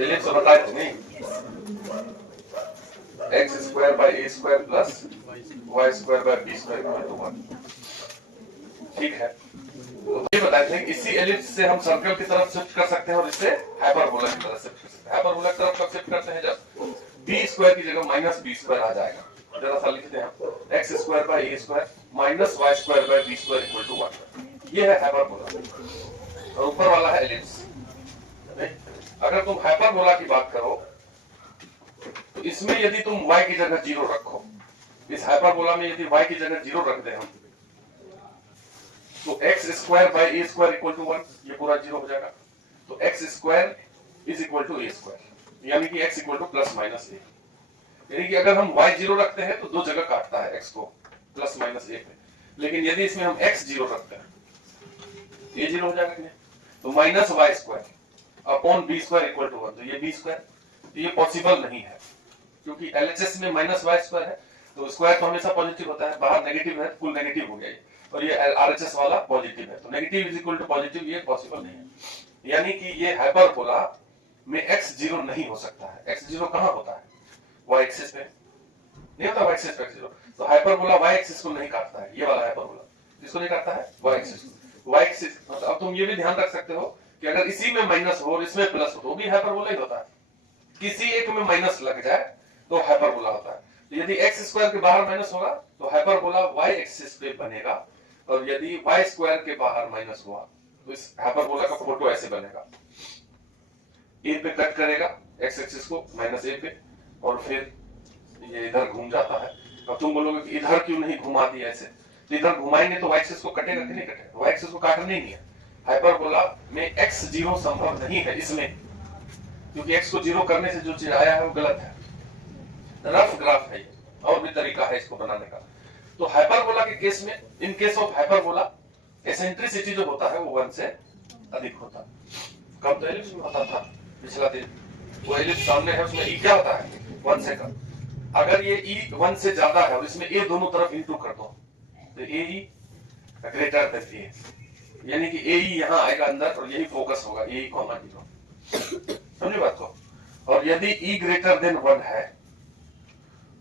Ellipse बताए थे नहीं, x square by a square plus y square by b square equal to 1। ठीक है, तो ये बताए थे इसी एलिप्स से हम सर्कल की तरफ शिफ्ट कर सकते हैं और इसे हाइपरबोला की तरफ शिफ्ट कर सकते हैं। हाइपरबोला की तरफ कब शिफ्ट करते हैं, जब बी स्क्वायर की जगह माइनस बी स्क्वायर आ जाएगा। जरा सा लिखते हैं, x square by a square minus y square by b square equal to 1। ये है हाइपरबोला और ऊपर वाला है एलिप्स। अगर तुम हाइपरबोला की बात करो तो इसमें यदि तुम y की जगह 0 रखो, इस हाइपरबोला में यदि y की जगह 0 रख दे हम, तो x square by a square equal to 1, ये पूरा 0 हो जाएगा। तो x square is equal to a square, यानी कि x equal to plus minus a. यानी कि अगर हम y 0 रखते हैं तो दो जगह काटता है x को प्लस माइनस ए पे, लेकिन यदि इसमें हम x 0 रखते हैं ये 0 हो जाएगा कि नहीं, तो minus y square upon b square equal to 1, तो ये बी स्क्वायर, तो ये पॉसिबल नहीं है क्योंकि एलएचएस में माइनस वाई स्क्वायर है, तो स्क्वायर तो हमेशा पॉजिटिव होता है, बाहर नेगेटिव है, फुल नेगेटिव हो गया ये, और ये आरएचएस वाला पॉजिटिव है, तो negative is equal to positive, ये पॉसिबल नहीं है। यानी कि ये हाइपरबोला में x 0 नहीं हो सकता है। x 0 कहां होता है, y एक्सिस पे नहीं होता, y एक्सिस पे x 0, तो हाइपरबोला y एक्सिस को नहीं काटता है। ये वाला हाइपरबोला जिसको नहीं काटता है y एक्सिस, y एक्सिस। अब तुम ये भी ध्यान रख सकते हो कि अगर इसी में माइनस हो और इसमें प्लस हो तो भी हाइपरबोला ही होता है। किसी एक में माइनस लग जाए तो हाइपरबोला होता है। तो यदि एक्स स्क्वायर के बाहर माइनस होगा तो हाइपरबोला वाई एक्सिस पे बनेगा, और यदि वाई स्क्वायर के बाहर माइनस हुआ तो इस हाइपरबोला का फोटो ऐसे बनेगा, ए पे कट करेगा एक्स एक्सिस को माइनस ए पे, और फिर ये इधर घूम जाता है। अब तुम बोलोगे कि इधर क्यों नहीं घुमा दिया ऐसे, तो इधर घुमाएंगे तो वाई एक्सिस को कटेगा कि नहीं कटेगा, वाई एक्सिस को काटना ही नहीं है। हाइपरबोला में x 0 संभव नहीं है इसमें, क्योंकि x को 0 करने से जो चीज आया है वो गलत है, रफ ग्राफ है ये, और भी तरीका है इसको बनाने का। तो हाइपरबोला के केस में, in case of hyperbola, eccentricity जो होता है वो 1 से अधिक होता है। कब तो एलिप्स में होता था पिछला दिन, वो एलिप्स सामने है, उसमें e क्या होता है 1 से कम। अगर ये e 1 से ज्यादा है और इसमें a दोनों तरफ इंटू कर दो तो ए ग्रेटर देन ए, यानी कि ए यहाँ आएगा अंदर और यही फोकस होगा, ए कॉमा 0, समझे बात को। और यदि e ग्रेटर देन 1 है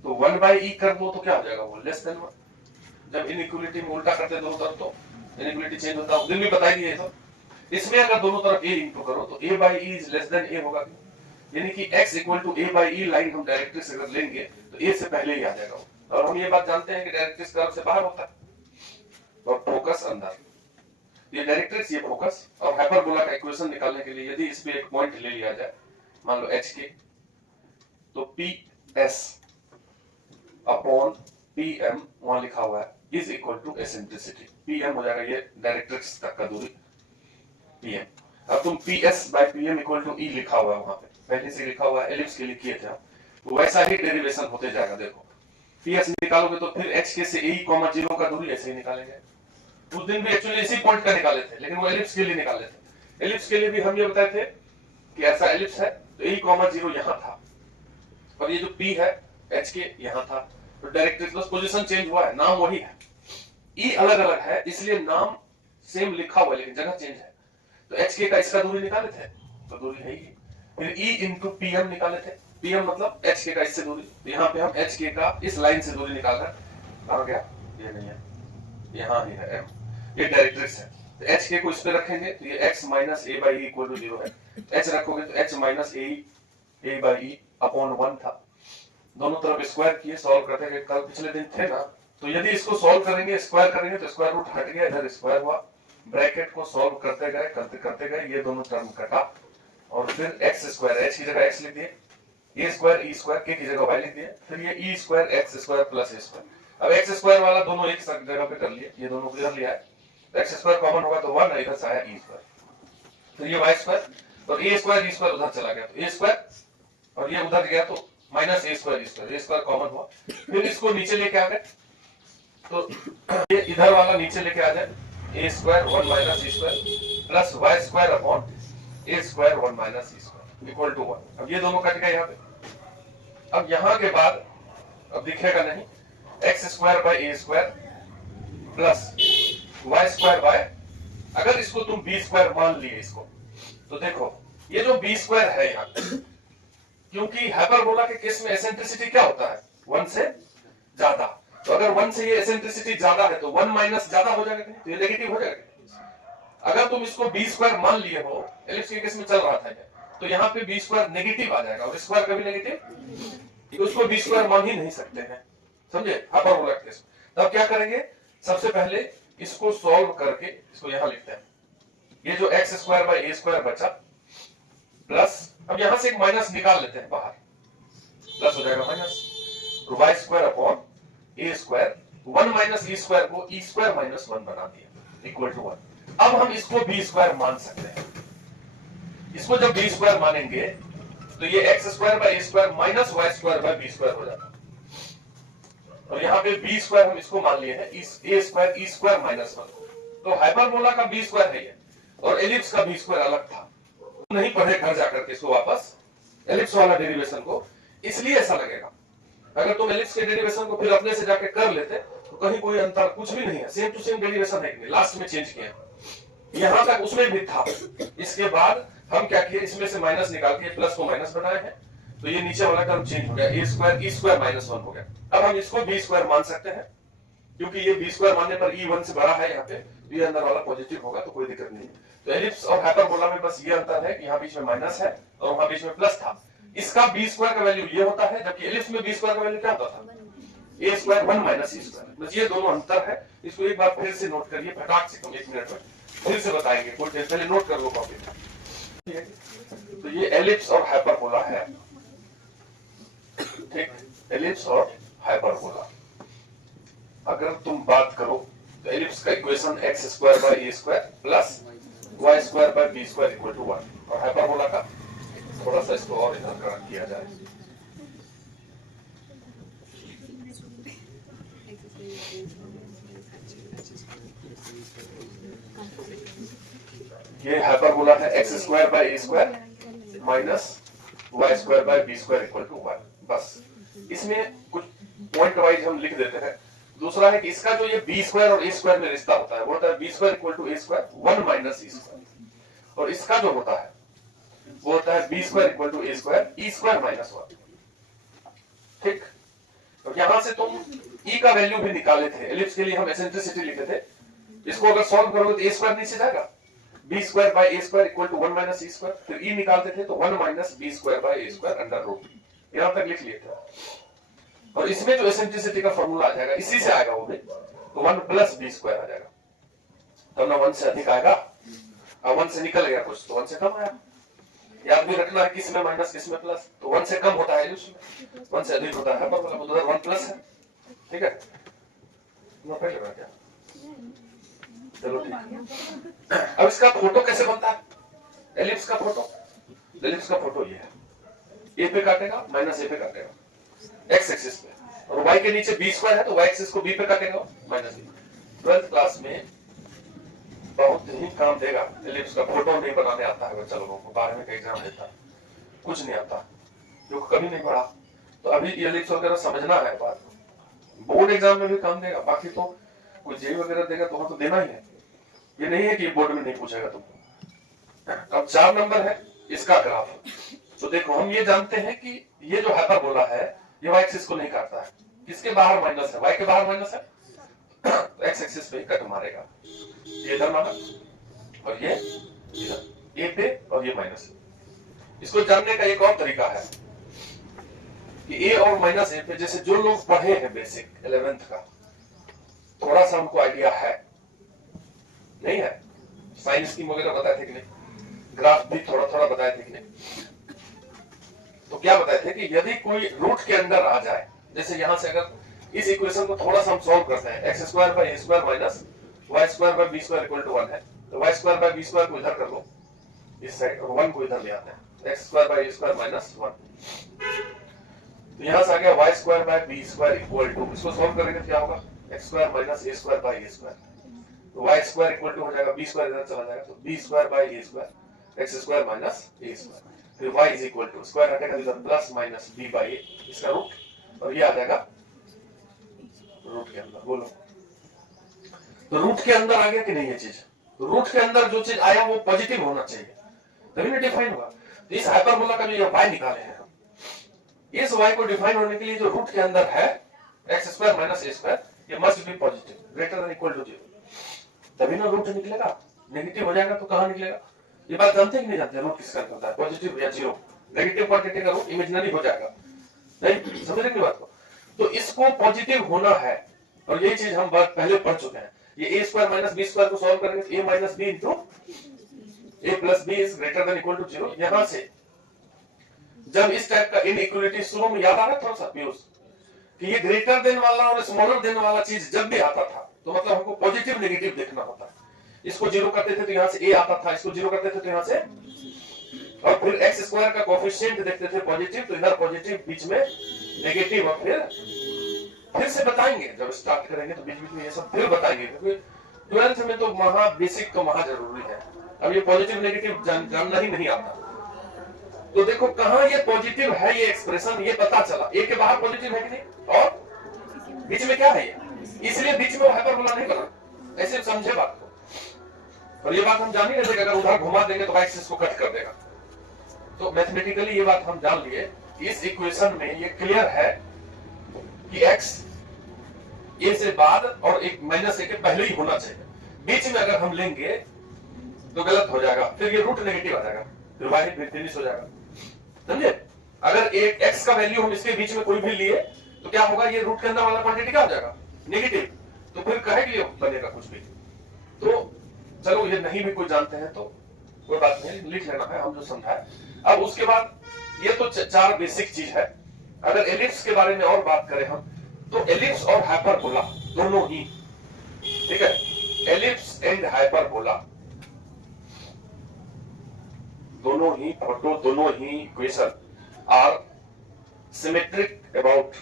तो 1 बाई ई कर दो तो क्या हो जाएगा, वो लेस देन 1। जब इनइक्वालिटी में उल्टा करते हैं दोनों तरफ तो इनइक्वालिटी चेंज होता है, दिन भी बताई दिए तो। इसमें अगर दोनों तरफ a इंटू करो तो a by e is less than a होगा, यानी कि x equal to a by e line हम डायरेक्ट्रिक्स अगर लेंगे तो a से पहले ही आ जाएगा। और हम ये बात जानते हैं कि डायरेक्ट्रिक्स कर्व से बाहर होता है और फोकस अंदर, ये डायरेक्ट्रिक्स ये फोकस। और हाइपरबोला का इक्वेशन निकालने के लिए यदि इस पे एक पॉइंट ले लिया जाए, मान लो h के, तो ps अपॉन pm वहां लिखा हुआ है is equal to eccentricity, pm हो जाएगा ये डायरेक्ट्रिक्स तक का दूरी pm। अब तुम ps by pm equal to e लिखा हुआ है वहां पे, पहले से लिखा हुआ है, एलिप्स के लिए किए थे हम, तो वैसा ही डेरिवेशन होते जाएगा। देखो ps निकालोगे तो फिर h के से a, 0 का दूरी ऐसे ही निकालेंगे। उस दिन भी एक्चुअली इसी पॉइंट का निकाले थे, लेकिन वो एलिप्स के लिए निकाले थे। एलिप्स के लिए भी हम ये बताए थे कि ऐसा एलिप्स है तो a, 0 यहां था, और ये जो p है h के यहां था, तो डायरेक्ट्रिक्स बस पोजीशन चेंज हुआ है, नाम वही है, e अलग अलग है इसलिए नाम सेम लिखा हुआ है लेकिन जगह चेंज है। तो h के का इसका दूरी निकाले थे तो दूरी है ही, फिर e इंटू pm निकाले थे, pm मतलब h के का इससे दूरी, तो यहाँ पे हम h के का इस लाइन से दूरी निकाल रहे हैं, कहां गया, ये नहीं है, यहाँ ही है m, ये डायरेक्ट्रिक्स है। तो h के को इस पे रखेंगे तो ये x minus a by e equal to 0 है, h रखोगे तो h minus a by e upon 1 था। दोनों तरफ स्क्वायर किए, सॉल्व करते गए, कल पिछले दिन थे ना, तो यदि इसको सॉल्व करेंगे स्क्वायर करेंगे तो स्क्वायर रूट हट गया, इधर स्क्वायर हुआ, ब्रैकेट को सॉल्व करते गए करते गए, ये दोनों टर्म कटा, और फिर एक्स स्क्वायर, h की जगह x लिख दिए, a square e square, k की जगह y लिख दिए, फिर ये e square x square plus a square. अब x स्क्वायर वाला दोनों एक जगह पे कर लिए, ये दोनों को इधर लिया है, x स्क्वायर कॉमन होगा तो 1 इधर से आया e स्क्वायर, फिर ये y स्क्वायर और a स्क्वायर e स्क्वायर उधर चला गया तो a स्क्वायर, और ये उधर गया तो minus a square a square common हुआ, फिर इसको नीचे लेके आ गए तो ये इधर वाला नीचे लेके आ जाए, a square 1 minus e square plus y square upon a square 1 minus e square equal to 1। अब ये दोनों कट गए यहाँ पे। अब यहाँ के बाद अब दिखेगा नहीं, x square by a square plus y square by, अगर इसको तुम बी स्क्वायर मान लिए इसको, तो देखो ये जो बी स्क्वायर है यहाँ क्योंकि हाइपरबोला के केस में एसेंट्रिसिटी क्या होता है, 1 से ज्यादा। तो अगर 1 से ये एसेंट्रिसिटी ज्यादा है तो 1 माइनस ज्यादा हो जाएगा, तो ये नेगेटिव हो जाएगा। अगर तुम इसको बी स्क्वायर मान लिए हो, एलिप्स के केस में चल रहा था ये, तो यहाँ पे बी स्क्वायर नेगेटिव आ जाएगा, और स्क्वायर कभी नेगेटिव, तो उसको बी स्क्वायर मान ही नहीं सकते हैं, समझे, हाइपरबोला के केस। तब क्या करेंगे, सबसे पहले इसको सॉल्व करके इसको यहां लिखते हैं, ये जो x square by a square बचा प्लस, अब यहां से एक माइनस निकाल लेते हैं बाहर, प्लस हो जाएगा माइनस वाई स्क्वायर अपॉन ए स्क्वायर, 1 माइनस ई स्क्वायर को ई स्क्वायर माइनस 1 बना दिया इक्वल टू 1। अब हम इसको बी स्क्वायर मान सकते हैं। इसको जब बी स्क्वायर मानेंगे तो ये x square by a square minus y square by b square हो जाता, और यहाँ पे बी स्क्वायर हम इसको मान लिए हैं ए स्क्वायर ई स्क्वायर माइनस 1। तो हाइपरबोला का बी स्क्वायर है ये, और एलिप्स का बी स्क्वायर अलग था, नहीं पढ़े घर जाकर के इसको वापस एलिप्स वाला डेरिवेशन को, इसलिए ऐसा लगेगा। अगर तुम एलिप्स के डेरिवेशन को फिर अपने से जाके कर लेते तो कहीं कोई अंतर कुछ भी नहीं है, सेम टू सेम डेरिवेशन है, लास्ट में चेंज किया, यहां तक उसमें भी था। इसके बाद हम क्या किए, इसमें से माइनस निकाल के प्लस को माइनस बनाए हैं, तो ये नीचे वाला टर्म चेंज हो गया, ए स्क्वायर ई स्क्वायर माइनस 1 हो गया। अब हम इसको बी स्क्वायर मान सकते हैं, क्योंकि ये बी स्क्वायर मानने पर ई 1 से बड़ा है, यहाँ पे ये अंदर वाला पॉजिटिव होगा, तो कोई दिक्कत नहीं। तो एलिप्स और हाइपरबोला में बस ये अंतर है कि यहाँ बीच में माइनस है और वहां बीच में प्लस था। इसका बी स्क्वायर का वैल्यू ये होता है, जबकि एलिप्स में बी स्क्वायर का वैल्यू क्या होता था, ए स्क्वायर 1 माइनस ई स्क्वायर। बस ये दोनों अंतर है, इसको एक बार फिर से नोट करिए, फटाक से, हम 1 मिनट में फिर से बताएंगे, कोई पहले नोट कर लो कॉपी में। तो ये एलिप्स और हाइपरबोला है, ठीक, एलिप्स और हाइपरबोला। अगर तुम बात करो तो एलिप्स का equation x square by a square plus y square by b square equal to 1, और हाइपरबोला का थोड़ा सा इसको और इधर करा किया जाए। ये हाइपरबोला है x square by a square minus y square by b square equal to 1। बस इसमें कुछ पॉइंट वाइज हम लिख देते हैं। दूसरा है कि इसका जो ये बी स्क्वायर और ए स्क्वायर में रिश्ता होता है वो होता है b square equal to a square 1 minus e square, और इसका जो होता है वो होता है b square equal to a square e square minus 1, ठीक। तो यहां से तुम ई का वैल्यू भी निकाले थे, एलिप्स के लिए हम एसेंट्रिसिटी लिखे थे, इसको अगर सॉल्व करोगे तो ए स्क्वायर नीचे जाएगा, b square by a square equal to 1 minus e square, फिर ई निकालते थे तो 1 minus b square by a square under root, यहां तक लिख लिए थे। और इसमें जो एसेंट्रिसिटी का फॉर्मूला आ जाएगा इसी से आएगा वो भी, तो 1 प्लस बी स्क्वायर आ जाएगा, तब ना 1 से अधिक आएगा, अब 1 से निकल गया कुछ तो 1 से कम आया। याद भी रखना है किसमें माइनस किसमें प्लस, तो 1 से कम होता है उसमें, 1 से अधिक होता है, मतलब उधर 1 प्लस है, ठीक है। पहले लगा क्या, चलो ठीक। अब इसका फोटो कैसे बनता है, एलिप्स का फोटो, एलिप्स का फोटो ये है, ए पे काटेगा माइनस ए पे काटेगा एक्स एक्सिस पे, और वाई के नीचे बी स्क्वायर है तो वाई एक्सिस को बी पे काटेगा माइनस बी। 12th क्लास में बहुत ही काम देगा, एलिप्स का फोटो नहीं बनाने आता है बच्चा लोगों को, 12वीं का एग्जाम देता है कुछ नहीं आता, जो कभी नहीं पढ़ा, तो अभी एलिप्स वगैरह समझना है बात, बोर्ड एग्जाम में भी काम देगा, बाकी तो कोई जेई वगैरह देगा तो वहां तो देना ही है, ये नहीं है कि बोर्ड में नहीं पूछेगा तुमको। अब 4 नंबर है इसका ग्राफ, तो देखो हम ये जानते हैं कि ये जो हाइपरबोला है ये वाई एक्सिस को नहीं काटता है, किसके बाहर माइनस है, वाई के बाहर माइनस है, तो एक्स एक्सिस पे कट मारेगा, ये इधर माना और ये इधर ए पे और ये माइनस। इसको जानने का एक और तरीका है कि ए और माइनस ए पे, जैसे जो लोग पढ़े हैं बेसिक 11th का, थोड़ा सा हमको आइडिया है, नहीं है, साइंस की वगैरह बताए थे कि नहीं, ग्राफ भी थोड़ा थोड़ा बताए थे कि नहीं, तो क्या बताए थे कि यदि कोई रूट के अंदर आ जाए, जैसे यहां से अगर इस इक्वेशन को थोड़ा सा हम सॉल्व करते हैं, x square by a square minus y square by b square equal to 1 है, तो y square by b square को इधर कर लो इस साइड, और 1 को इधर ले आते हैं, x square by a square minus 1, तो यहां से आ गया y square by b square equal to, इसको सॉल्व करेंगे तो क्या होगा, x square minus a square by a square, तो वाई स्क्वायर इक्वल टू हो जाएगा बी स्क्वायर इधर चला जाएगा, तो b square by a square x square minus a square, फिर y is equal to square हटेगा इधर प्लस माइनस b बाई ए, इसका रूट, और ये आ जाएगा रूट के अंदर। बोलो, तो रूट के अंदर आ गया कि नहीं ये चीज, तो रूट के अंदर जो चीज आया वो पॉजिटिव होना चाहिए तभी ना डिफाइन होगा। तो इस हाइपरबोला का जो y निकाले हैं इस y को डिफाइन होने के लिए जो रूट के अंदर है x square minus a square, ये must be positive greater than equal to 0, तभी ना रूट निकलेगा। नेगेटिव हो जाएगा तो कहां निकलेगा? ये बात जानते हैं कि नहीं जानते? रूट किसका निकलता है, पॉजिटिव या जीरो? नेगेटिव क्वांटिटी का रूट इमेजिनरी हो जाएगा, नहीं समझ रहे बात को? तो इसको पॉजिटिव होना है, और यही चीज हम बात पहले पढ़ चुके हैं। ये a square minus b square को सॉल्व करेंगे तो a minus b into a plus b is greater than equal to 0। यहां से जब इस टाइप का इनइक्वालिटी शुरू में याद आ रहा है थोड़ा सा पीयूष, कि ये ग्रेटर देन वाला और स्मॉलर देन वाला चीज जब भी आता था तो मतलब हमको पॉजिटिव नेगेटिव देखना होता है। इसको जीरो करते थे तो यहाँ से ए आता था, इसको जीरो करते थे तो यहाँ से, और फिर एक्स स्क्वायर का कोएफिशिएंट देखते थे पॉजिटिव, तो इधर पॉजिटिव बीच में नेगेटिव, और फिर से बताएंगे जब स्टार्ट करेंगे तो बीच बीच में ये सब फिर बताएंगे, क्योंकि 12th में तो महा बेसिक तो महा जरूरी है। अब ये पॉजिटिव नेगेटिव जानना ही नहीं आता। तो देखो कहां ये पॉजिटिव है, ये एक्सप्रेशन ये पता चला, ए के बाहर पॉजिटिव है कि नहीं, और बीच में क्या है ये, इसलिए बीच में हाइपरबोला नहीं बना, ऐसे समझे बात को। और ये बात हम जान ही नहीं देगा, अगर उधर घुमा देंगे तो एक्सिस को कट कर देगा। तो मैथमेटिकली ये बात हम जान लिए, इस इक्वेशन में ये क्लियर है कि x a से बाद और एक माइनस a के पहले ही होना चाहिए, बीच में अगर हम लेंगे तो गलत हो जाएगा, फिर ये रूट नेगेटिव आ जाएगा, फिर y फिनिश हो जाएगा, समझे? अगर एक x का वैल्यू हम इसके बीच में कोई भी लिए तो क्या होगा, ये रूट के अंदर वाला क्वांटिटी क्या हो जाएगा, नेगेटिव, तो फिर कहे कि ये बनेगा कुछ भी। तो चलो ये नहीं भी कोई जानते हैं तो कोई बात नहीं, लिख लेना है हम जो समझाए। अब उसके बाद ये तो चार बेसिक चीज है। अगर एलिप्स के बारे में और बात करें हम, तो एलिप्स और हाइपरबोला दोनों ही, ठीक है, एलिप्स एंड हाइपरबोला दोनों ही फोटो, दोनों ही इक्वेशन आर सिमेट्रिक अबाउट,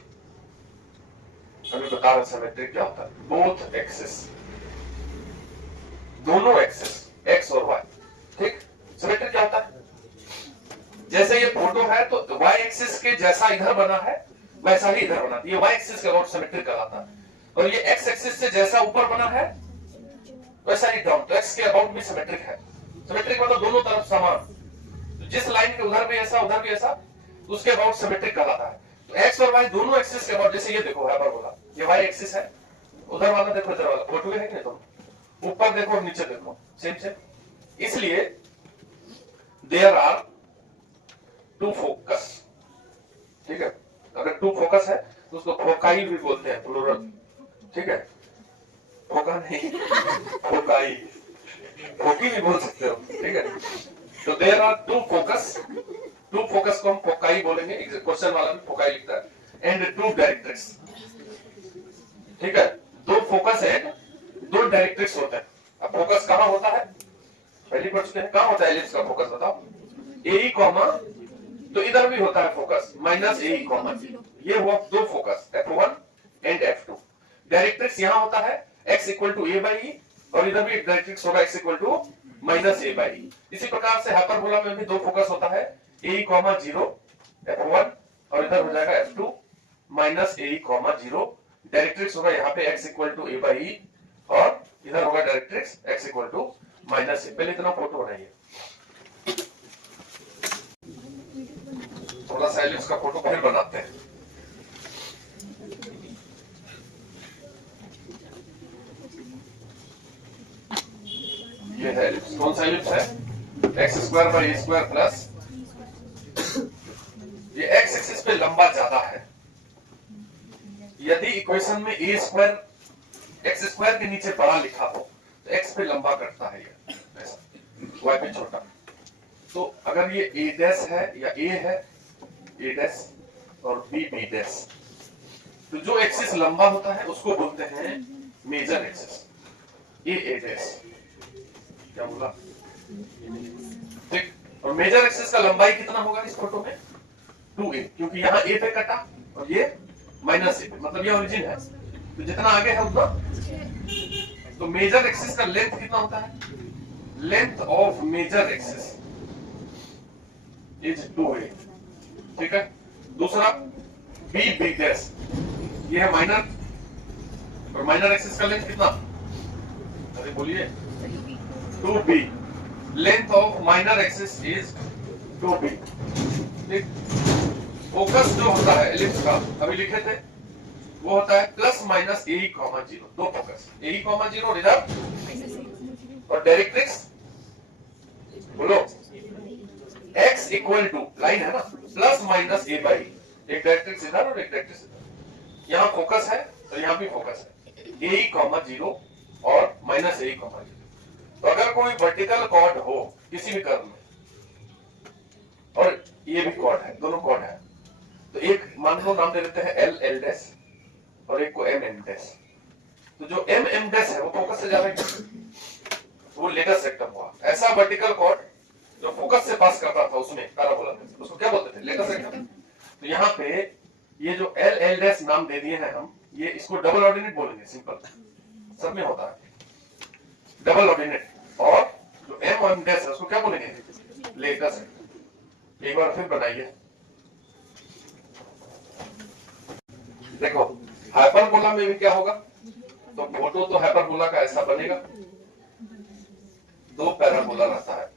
हमें बता रहा सिमेट्रिक क्या होता है, बोथ एक्सिस, दोनों एक्सिस एक्स और वाई, ठीक। सिमेट्रिक क्या होता है, जैसे ये फोटो है तो y एक्सिस के जैसा इधर बना है वैसा ही इधर बना, ये y एक्सिस के अबाउट सिमेट्रिक कहलाता है। और ये x एक्सिस से जैसा ऊपर बना है वैसा ही डाउन, तो x के अबाउट भी सिमेट्रिक है। सिमेट्रिक मतलब दोनों तरफ समान, तो जिस लाइन के उधर भी ऐसा उधर भी ऐसा, उसके अबाउट सिमेट्रिक कहलाता है। तो x और y दोनों एक्सिस के अबाउट, जैसे ये देखो हाइपरबोला, ये y एक्सिस है, उधर वाला देखो इधर वाला, फोटो है कि नहीं, तुम ऊपर देखो और नीचे देखो सेम सेम। इसलिए देयर आर टू फोकस, ठीक है, अगर टू फोकस है तो उसको फोकाई भी बोलते हैं, प्लूरल, ठीक है, फोका नहीं फोकाई, फोकी भी बोल सकते हो, ठीक है। तो there are two focus, two focus को हम फोकाई बोलेंगे, क्वेश्चन वाला भी फोकाई लिखता है, एंड टू डायरेक्ट्रिक्स, ठीक है, दो फोकस है, दो डायरेक्ट्रिक्स होते हैं। अब फोकस कहां होता है, पहले पढ़ चुके हैं, कहां होता है एलिप्स का फोकस, बताओ, ए कॉमा, तो इधर भी होता है फोकस माइनस ए कॉमा, ये हुआ दो focus F1 and F2। Directrix यहां होता है x equal to a by e, और इधर भी डायरेक्ट्रिक्स होगा x equal to minus a by e. इसी प्रकार से हाइपरबोला में भी दो फोकस होता है a कॉमा 0 F1, और इधर हो जाएगा F2 minus a comma 0। Directrix होगा यहाँ पे x equal to a by e, और इधर होगा directrix x equal to minus a। पहले इतना फोटो बनाइए, थोड़ा सा एलिप्स का फोटो फिर बनाते हैं। ये है एलिप्स, कौन सा एलिप्स है, x square by a square plus, ये एक्स एक्सिस पे लंबा ज्यादा है। यदि इक्वेशन में ए स्क्वायर एक्स स्क्वायर के नीचे बड़ा लिखा हो तो एक्स पे लंबा करता है, ये ऐसा, वाई पे छोटा। तो अगर ये ए डैश है या ए है ए डैश और बी बी डैश, तो जो एक्सिस लंबा होता है उसको बोलते हैं मेजर एक्सिस, ए डैश, क्या बोला, ठीक। और मेजर एक्सिस का लंबाई कितना होगा इस फोटो में, 2a, क्योंकि यहाँ a पे कटा और ये माइनस a पे, मतलब ये ओरिजिन है, तो जितना आगे है उतना। तो मेजर एक्सिस का लेंथ कितना होता है, length of major axis is 2a, ठीक है। दूसरा बी बी डैश, ये है माइनर, और माइनर एक्सिस का लेंथ कितना, अरे बोलिए, 2b, length of minor axis is 2b, ठीक। फोकस जो होता है एलिप्स का अभी लिखे थे वो होता है plus minus a comma zero, दो फोकस ए कॉमा जीरो और इधर, और डायरेक्ट्रिक्स बोलो x इक्वल टू लाइन है ना प्लस माइनस ए बाई, एक डायरेक्ट्रिक्स इधर और एक डायरेक्ट्रिक्स इधर, यहाँ फोकस है तो यहाँ भी फोकस है ए कॉमा जीरो और माइनस ए कॉमा जीरो। तो अगर कोई वर्टिकल कॉर्ड हो किसी भी कर्व में और ये भी कॉर्ड है, दोनों कॉर्ड है, तो एक मान लो नाम दे देते हैं एल एल डैश और एक को एम एम डैश। तो जो एम एम डैश है वो फोकस से जा रहा है, वो लेटेस्ट सेक्टम हुआ। ऐसा वर्टिकल कॉर्ड जो फोकस से पास करता था उसमें पैराबोला में, उसको क्या बोलते थे लेटेस्ट सेक्टम। तो यहाँ पे ये जो एल एल डैश नाम दे दिए हैं हम, ये इसको डबल ऑर्डिनेट बोलेंगे, सिंपल सब में होता है डबल ऑर्डिनेट। और जो एम एम डैश है उसको क्या बोलेंगे लेटेस्ट सेक्टम। एक बार फिर बनाइए, देखो हाइपरबोला में भी क्या होगा, तो फोटो तो हाइपरबोला का ऐसा बनेगा, दो पैराबोला रहता है,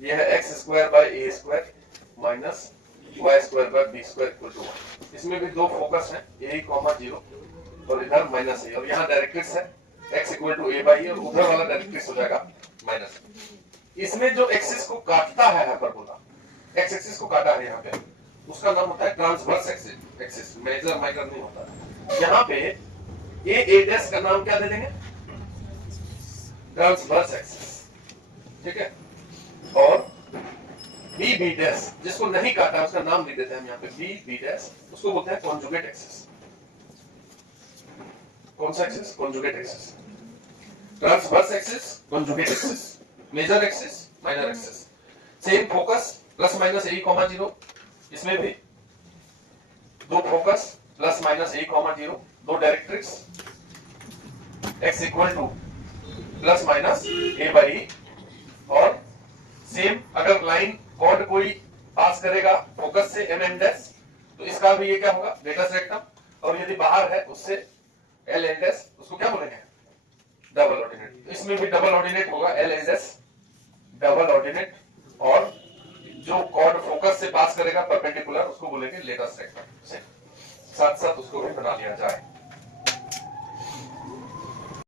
यह है x square by a square minus y square by b square equal to 1। इसमें भी दो फोकस है ए कॉमा जीरो और इधर माइनस ए, और यहाँ डायरेक्ट्रिक्स है x equal to a by, और उधर वाला डायरेक्ट्रिक्स हो जाएगा माइनस। इसमें जो एक्सिस को काटता है हाइपरबोला, एक्स एक्सिस को काटा है यहाँ पे, उसका नाम होता है ट्रांसवर्स एक्सिस, मेजर माइनर नहीं होता। यहाँ पे ए डैश का नाम क्या दे देंगे ट्रांसवर्स एक्सिस, ठीक है। और बी बी डैश जिसको नहीं काटा उसका नाम लिख देते हैं हम यहाँ पे बी बी डैश, उसको बोलते हैं कॉन्जुगेट एक्सिस। कौन सा axis conjugate axis, transverse axis conjugate axis, major axis minor axis, same focus plus minus a comma zero, इसमें भी दो focus plus minus a comma zero, दो directrix x equal to plus minus a by, और same अगर line chord कोई pass करेगा focus से M M dash तो इसका भी ये क्या होगा लेटेस्ट सेक्टम, और यदि बाहर है उससे एल एन डैश, उसको क्या बोलेंगे डबल ऑर्डिनेट। इसमें भी डबल ऑर्डिनेट होगा L N dash double ordinate, और जो कॉर्ड फोकस से पास करेगा परपेंडिकुलर उसको बोलेंगे लेटेस्ट सेक्टम। साथ साथ उसको भी बना लिया जाए।